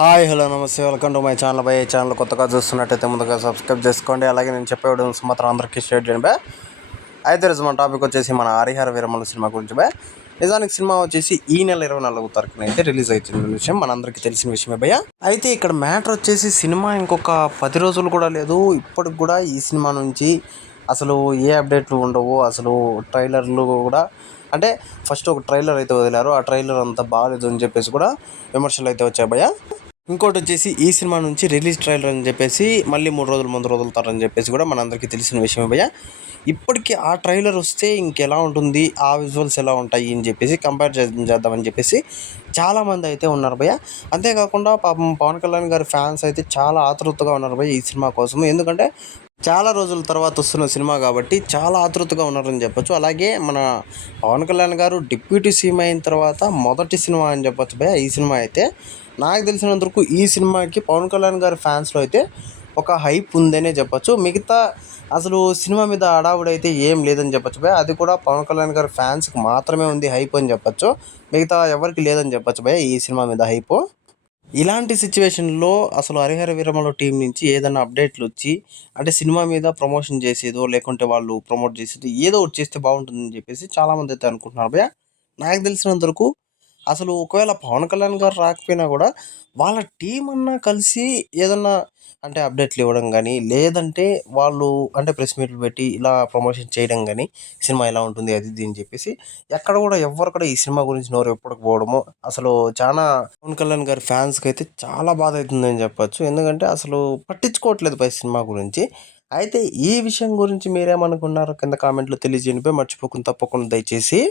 Hi hello నమస్తే welcome to my channel. By channel కొత్తగా చూస్తున్నట్టయితే ముందుగా సబ్స్క్రైబ్ చేసుకోండి. అలాగే నేను చెప్పే వీడియోస్ మాత్రం అందరికీ షేర్ చేయండి బై. అయితే రోజు మన టాపిక్ వచ్చేసి మన హరిహర వీరమల్లు సినిమా గురించి బై. నిజానికి సినిమా వచ్చేసి ఈ నెల 24వ తారీఖున అయితే రిలీజ్ అవుతుంది విషయం మనందరికీ తెలిసిన విషయమే భయ్య. అయితే ఇక్కడ మ్యాటర్ వచ్చేసి సినిమా ఇంకొక 10 రోజులు కూడా లేదు. ఇప్పటికి కూడా ఈ సినిమా నుంచి అసలు ఏ అప్డేట్లు ఉండవు. అసలు ట్రైలర్లు కూడా అంటే ఫస్ట్ ఒక ట్రైలర్ అయితే వదిలారు. ఆ ట్రైలర్ అంతా బాగాలేదు అని చెప్పేసి కూడా విమర్శలు అయితే వచ్చాయి భయ్య. ఇంకోటి వచ్చేసి ఈ సినిమా నుంచి రిలీజ్ ట్రైలర్ అని చెప్పేసి మళ్ళీ 3 రోజుల ముందు వదులుతారని చెప్పేసి కూడా మనందరికీ తెలిసిన విషయమే భయ్య. ఇప్పటికీ ఆ ట్రైలర్ వస్తే ఇంకెలా ఉంటుంది, ఆ విజువల్స్ ఎలా ఉంటాయి అని చెప్పేసి కంపేర్ చేద్దామని చెప్పేసి చాలామంది అయితే ఉన్నారు భయ్య. అంతేకాకుండా పాపం పవన్ కళ్యాణ్ గారి ఫ్యాన్స్ అయితే చాలా ఆతృతగా ఉన్నారు భయ్య ఈ సినిమా కోసం. ఎందుకంటే చాలా రోజుల తర్వాత వస్తున్న సినిమా కాబట్టి చాలా ఆతృతగా ఉన్నారని చెప్పొచ్చు. అలాగే మన పవన్ కళ్యాణ్ గారు డిప్యూటీ సీఎం అయిన తర్వాత మొదటి సినిమా అని చెప్పొచ్చు భయ్య ఈ సినిమా అయితే. నాకు తెలిసినంతవరకు ఈ సినిమాకి పవన్ కళ్యాణ్ గారి ఫ్యాన్స్లో అయితే ఒక హైప్ ఉందనే చెప్పొచ్చు. మిగతా అసలు సినిమా మీద హడావుడైతే ఏం లేదని చెప్పొచ్చు భయ్య. అది కూడా పవన్ కళ్యాణ్ గారి ఫ్యాన్స్కి మాత్రమే ఉంది హైప్ అని చెప్పొచ్చు. మిగతా ఎవరికి లేదని చెప్పొచ్చు భయ్య ఈ సినిమా మీద హైప్. ఇలాంటి సిచ్యువేషన్లో అసలు హరిహర వీరమల్లు టీం నుంచి ఏదైనా అప్డేట్లు వచ్చి అంటే సినిమా మీద ప్రమోషన్ చేసేదో లేకుంటే వాళ్ళు ప్రమోట్ చేసేదో ఏదో ఒకటి చేస్తే బాగుంటుందని చెప్పేసి చాలామంది అయితే అనుకుంటున్నారు భయ్య. నాకు తెలిసినంత వరకు అసలు ఒకవేళ పవన్ కళ్యాణ్ గారు రాకపోయినా కూడా వాళ్ళ టీం అన్నా కలిసి ఏదన్నా అంటే అప్డేట్లు ఇవ్వడం కానీ లేదంటే వాళ్ళు అంటే ప్రెస్ మీట్లు పెట్టి ఇలా ప్రమోషన్ చేయడం కానీ సినిమా ఎలా ఉంటుంది అది ఇది అని చెప్పేసి ఎక్కడ కూడా ఎవ్వరు కూడా ఈ సినిమా గురించి నోరు ఎప్పకపోవడము అసలు చాలా పవన్ కళ్యాణ్ గారి ఫ్యాన్స్కి అయితే చాలా బాధ అవుతుందని చెప్పొచ్చు. ఎందుకంటే అసలు పట్టించుకోవట్లేదు పై సినిమా గురించి. అయితే ఈ విషయం గురించి మీరేమనుకున్నారు కింద కామెంట్లో తెలియజేయండి. మర్చిపోకుండా తప్పకుండా దయచేసి